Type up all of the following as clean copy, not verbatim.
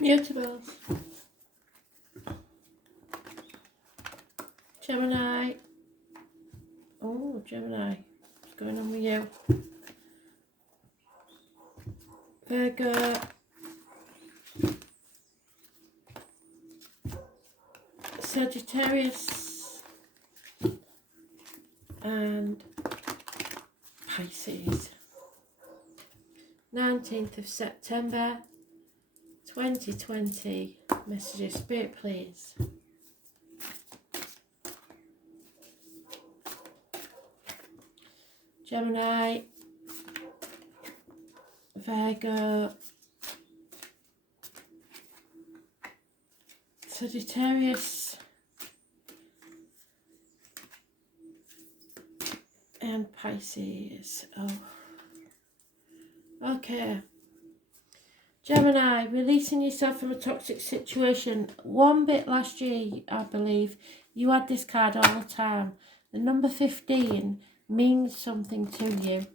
Mutable. Gemini. Oh, Gemini. What's going on with you? Virgo. Sagittarius. And Pisces. 19th of September 2020. Messages, Spirit, please. Gemini, Virgo, Sagittarius, and Pisces. Oh, okay. Gemini, releasing yourself from a toxic situation. One bit last year, I believe, you had this card all the time. The number 15 means something to you.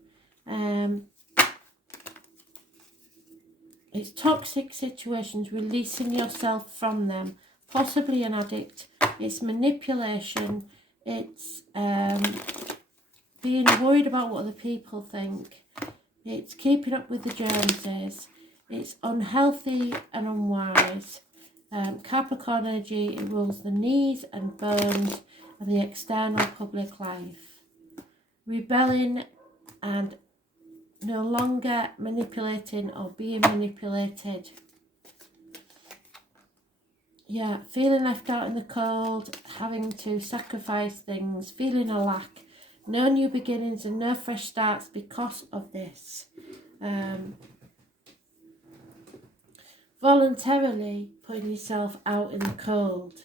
It's toxic situations, releasing yourself from them. Possibly an addict. It's manipulation. It's being worried about what other people think. It's keeping up with the Joneses. It's unhealthy and unwise. Capricorn energy, it rules the knees and bones and the external public life. Rebelling and no longer manipulating or being manipulated. Yeah, feeling left out in the cold, having to sacrifice things, feeling a lack. No new beginnings and no fresh starts because of this. Voluntarily putting yourself out in the cold.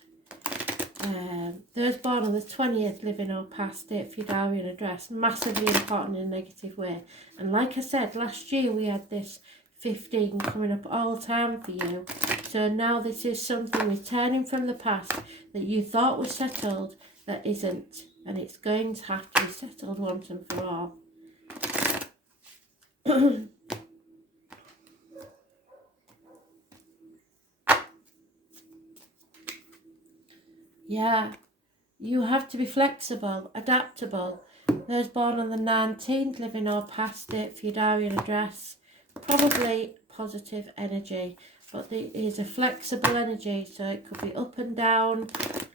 Those born on the 20th, living or past date for your diary and address, massively important in a negative way. And like I said, last year we had this 15 coming up all the time for you. So now this is something returning from the past that you thought was settled that isn't. And it's going to have to be settled once and for all. Yeah, you have to be flexible, adaptable. Those born on the 19th, living or past date for your diary and address, probably positive energy. But there is a flexible energy, so it could be up and down,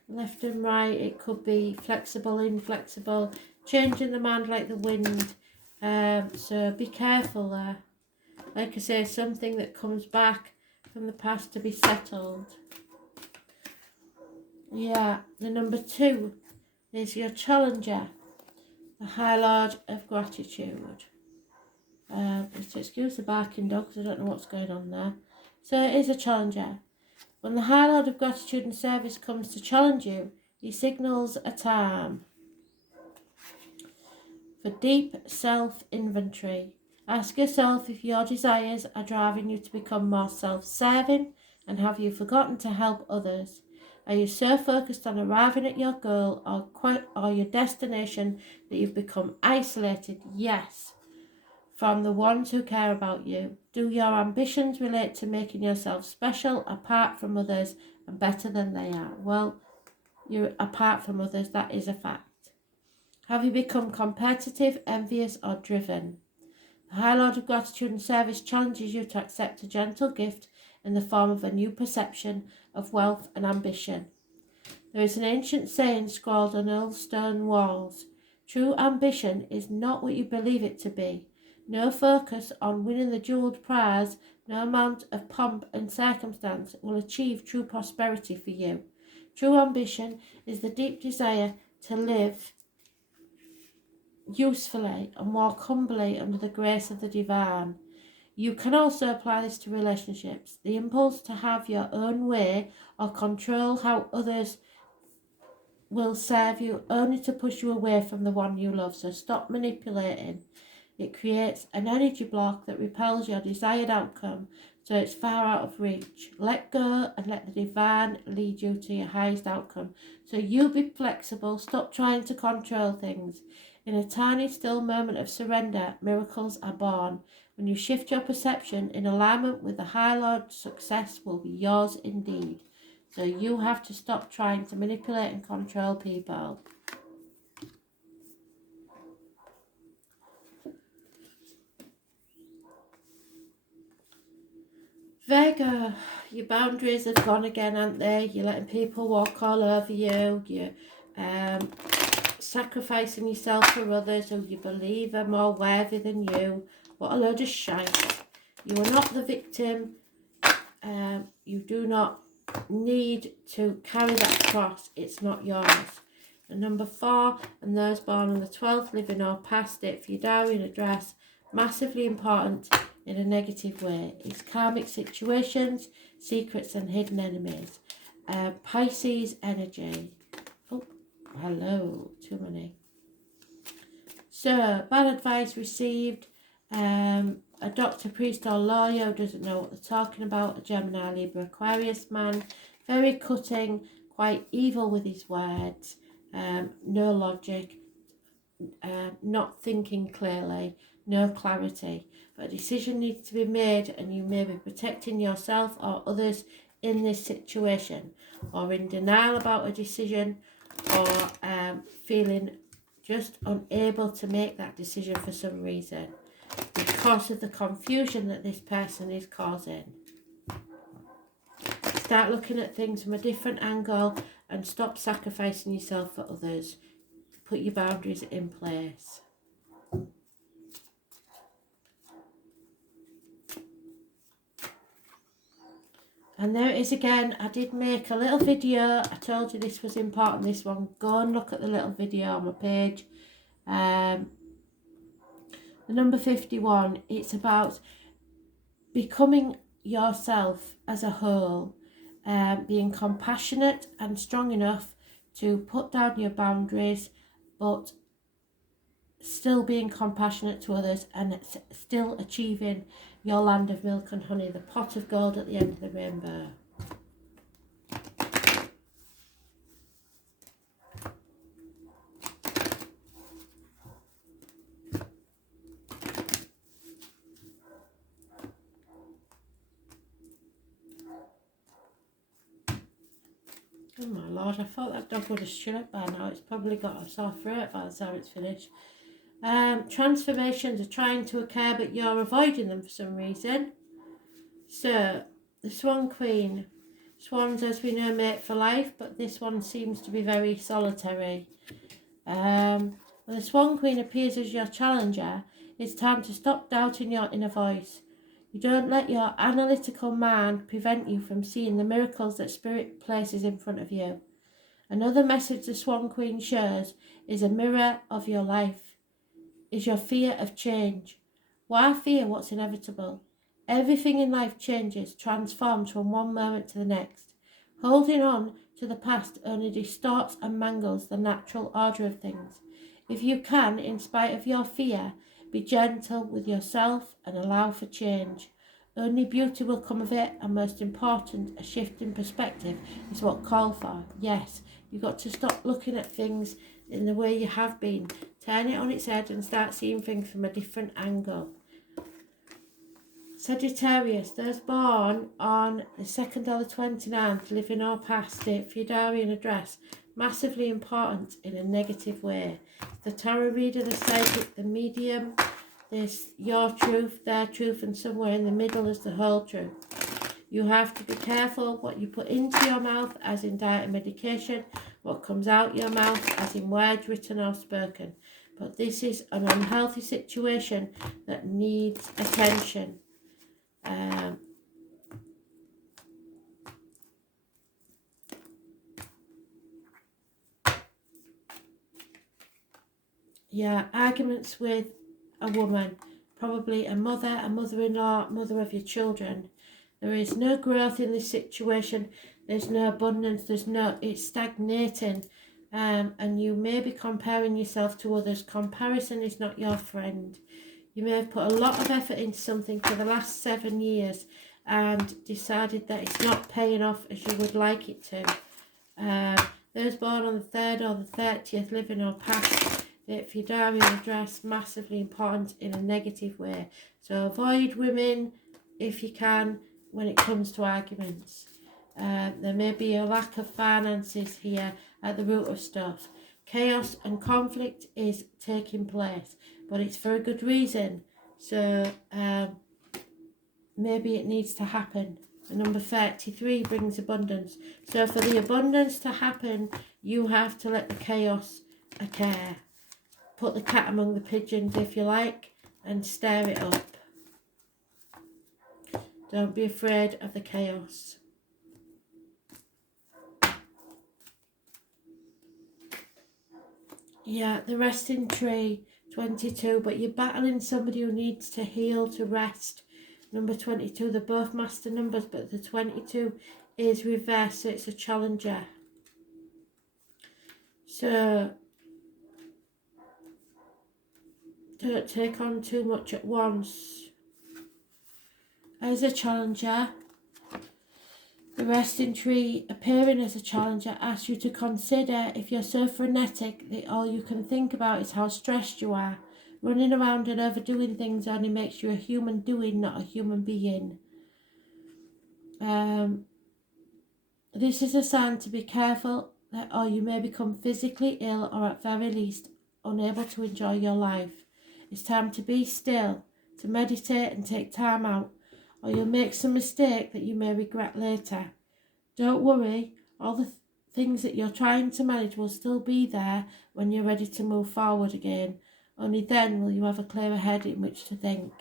left and right. It could be flexible, inflexible, changing the mind like the wind. So be careful there. Like I say, something that comes back from the past to be settled. Yeah, the number 2 is your challenger, the High Lord of Gratitude. Just excuse the barking dogs, I don't know what's going on there. So it is a challenger. When the High Lord of Gratitude and Service comes to challenge you, he signals a time for deep self-inventory. Ask yourself if your desires are driving you to become more self-serving, and have you forgotten to help others? Are you so focused on arriving at your goal or your destination that you've become isolated? Yes. From the ones who care about you. Do your ambitions relate to making yourself special, apart from others, and better than they are? Well, you're apart from others, that is a fact. Have you become competitive, envious, or driven? The High Lord of Gratitude and Service challenges you to accept a gentle gift in the form of a new perception of wealth and ambition. There is an ancient saying scrawled on old stone walls. True ambition is not what you believe it to be. No focus on winning the jewelled prize, no amount of pomp and circumstance will achieve true prosperity for you. True ambition is the deep desire to live usefully and walk humbly under the grace of the divine. You can also apply this to relationships. The impulse to have your own way or control how others will serve you only to push you away from the one you love. So stop manipulating. It creates an energy block that repels your desired outcome, so it's far out of reach. Let go and let the divine lead you to your highest outcome. So you be flexible. Stop trying to control things. In a tiny, still moment of surrender, miracles are born. When you shift your perception in alignment with the High Lord, success will be yours indeed. So you have to stop trying to manipulate and control people. Virgo, your boundaries have gone again, aren't they? You're letting people walk all over you. You're sacrificing yourself for others who you believe are more worthy than you. What a load of shite. You are not the victim. You do not need to carry that cross. It's not yours. And number 4, and those born on the 12th, living or past it, for your diary and address, massively important in a negative way. It's karmic situations, secrets and hidden enemies. Pisces energy. Oh, hello, too many. So, bad advice received. A doctor, priest or lawyer who doesn't know what they're talking about. A Gemini, Libra, Aquarius man. Very cutting, quite evil with his words. No logic. Not thinking clearly. No clarity. But a decision needs to be made, and you may be protecting yourself or others in this situation, or in denial about a decision, or feeling just unable to make that decision for some reason because of the confusion that this person is causing. Start looking at things from a different angle and stop sacrificing yourself for others. Put your boundaries in place. And there it is again. I did make a little video. I told you this was important, this one. Go and look at the little video on my page. The number 51, it's about becoming yourself as a whole. Being compassionate and strong enough to put down your boundaries, but still being compassionate to others and still achieving your land of milk and honey, the pot of gold at the end of the rainbow. Oh my lord, I thought that dog would have shut up by now. It's probably got a sore throat by the time it's finished. Transformations are trying to occur, but you're avoiding them for some reason. So, the Swan Queen. Swans, as we know, mate for life, but this one seems to be very solitary. When the Swan Queen appears as your challenger, it's time to stop doubting your inner voice. You don't let your analytical mind prevent you from seeing the miracles that Spirit places in front of you. Another message the Swan Queen shows is a mirror of your life. Is your fear of change. Why fear what's inevitable? Everything in life changes, transforms from one moment to the next. Holding on to the past only distorts and mangles the natural order of things. If you can, in spite of your fear, be gentle with yourself and allow for change. Only beauty will come of it, and most important, a shift in perspective is what called for. Yes, you've got to stop looking at things in the way you have been. Turn it on its head and start seeing things from a different angle. Sagittarius, those born on the 2nd or the 29th, living or past it, for your diary and address, massively important in a negative way. The tarot reader, the psychic, the medium, there's your truth, their truth, and somewhere in the middle is the whole truth. You have to be careful what you put into your mouth, as in diet and medication, what comes out your mouth, as in words written or spoken. But this is an unhealthy situation that needs attention. Arguments with a woman, probably a mother, a mother-in-law, mother of your children. There is no growth in this situation. There's no abundance. It's stagnating. And you may be comparing yourself to others. Comparison is not your friend. You may have put a lot of effort into something for the last 7 years and decided that it's not paying off as you would like it to. Those born on the 3rd or the 30th, living or past, if your diary and address, massively important in a negative way. So avoid women if you can when it comes to arguments. There may be a lack of finances here at the root of stuff. Chaos and conflict is taking place, but it's for a good reason. So maybe it needs to happen. The number 33 brings abundance. So for the abundance to happen, you have to let the chaos occur. Put the cat among the pigeons, if you like, and stir it up. Don't be afraid of the chaos. Yeah, the resting tree, 22, but you're battling somebody who needs to heal, to rest. Number 22, they're both master numbers, but the 22 is reversed, so it's a challenger. So don't take on too much at once. As a challenger, the resting tree appearing as a challenger asks you to consider if you're so frenetic that all you can think about is how stressed you are. Running around and overdoing things only makes you a human doing, not a human being. This is a sign to be careful, or you may become physically ill or at very least unable to enjoy your life. It's time to be still, to meditate and take time out, or you'll make some mistake that you may regret later. Don't worry, all the things that you're trying to manage will still be there when you're ready to move forward again. Only then will you have a clearer head in which to think.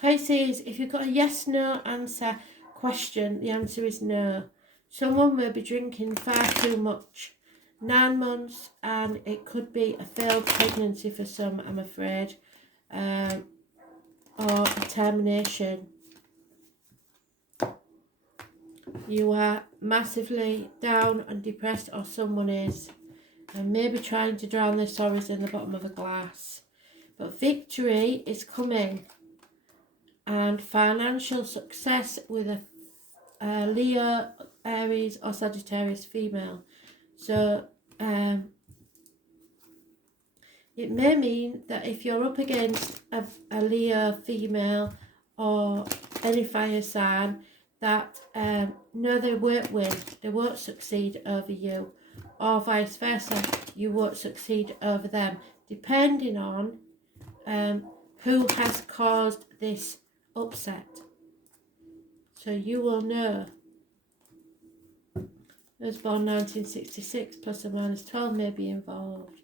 Pisces, if you've got a yes-no answer question, the answer is no. Someone may be drinking far too much. 9 months, and it could be a failed pregnancy for some, I'm afraid, or a termination. You are massively down and depressed, or someone is, and maybe trying to drown their sorrows in the bottom of a glass. But victory is coming, and financial success with a Leo, Aries or Sagittarius female. So it may mean that if you're up against a Leo female or any fire sign, that no, they won't win, they won't succeed over you, or vice versa, you won't succeed over them, depending on who has caused this upset. So you will know. I was born 1966, plus or minus 12 may be involved.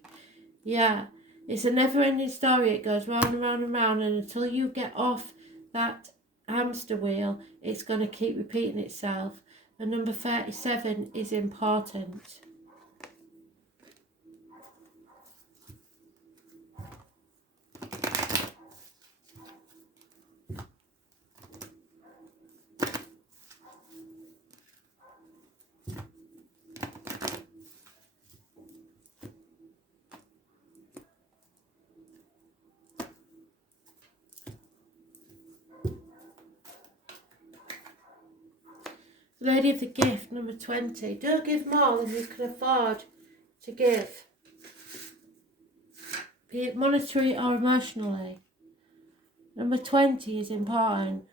Yeah, it's a never-ending story. It goes round and round and round, and until you get off that hamster wheel, it's going to keep repeating itself. And number 37 is important. Lady of the Gift, number 20. Don't give more than you can afford to give, be it monetary or emotionally. Number 20 is important.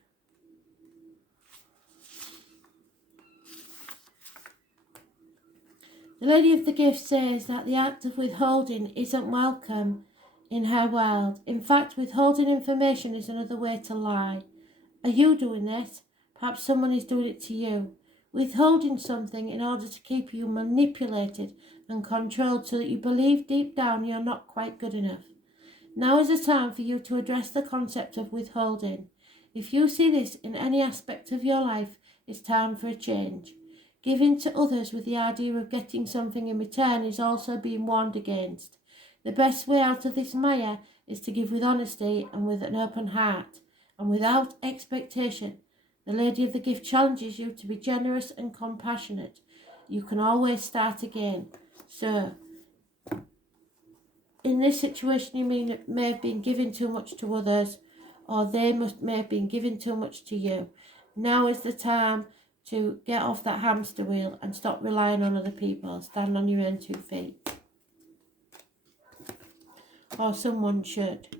The Lady of the Gift says that the act of withholding isn't welcome in her world. In fact, withholding information is another way to lie. Are you doing this? Perhaps someone is doing it to you. Withholding something in order to keep you manipulated and controlled so that you believe deep down you're not quite good enough. Now is the time for you to address the concept of withholding. If you see this in any aspect of your life, it's time for a change. Giving to others with the idea of getting something in return is also being warned against. The best way out of this mire is to give with honesty and with an open heart, and without expectation. The Lady of the Gift challenges you to be generous and compassionate. You can always start again. So, in this situation, you may have been giving too much to others, or they may have been giving too much to you. Now is the time to get off that hamster wheel and stop relying on other people. Stand on your own 2 feet. Or someone should.